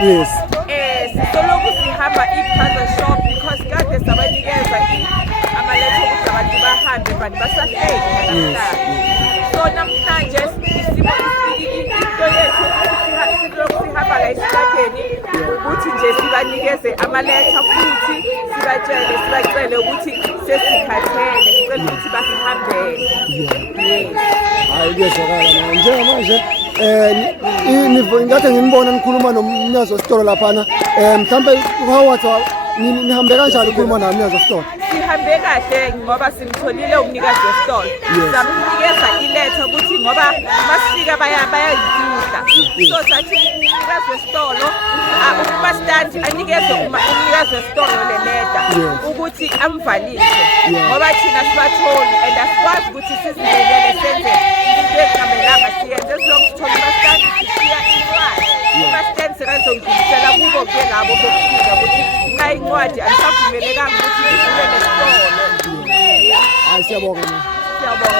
Yes. Sisoloku sihamba i-puzzle shop because kade sabanikeza amaletha ukuthi abantu bahambe but basahleli namhlanje. So namhlanje isimo into yethu silokhu sihamba la esitradeni ukuthi nje sibanikeze amaletha futhi sibacele ukuthi sesikhathele sicela ukuthi basihambele. Yes. Hayi kuyezwakala manje. Njengamanje ngathi nginibona nikhuluma nomnikazi wesitolo laphana mhlambe wathi nihambe kanjani ukukhuluma nomnikazi wesitolo? Sihambe kahle ngoba simtholile umnikazi wesitolo. Samnikeza iletha ukuthi ngoba masifika bayayidla. So sathi umnikazi wesitolo ubastandi anikeze umnikazi wesitolo leleta ukuthi amvalise ngoba thina sibatholi and asikwazi ukuthi sizibekele senze into ezimelanga siyenze silokuthola ubastandi siya incwadi. Ubastandi sekazongidlulisela kubo ke labo bokufika ukuthi nxa incwadi alisavumelekanga ukuthi ivulele esitolo. Hayi siyabonga. Siyabonga.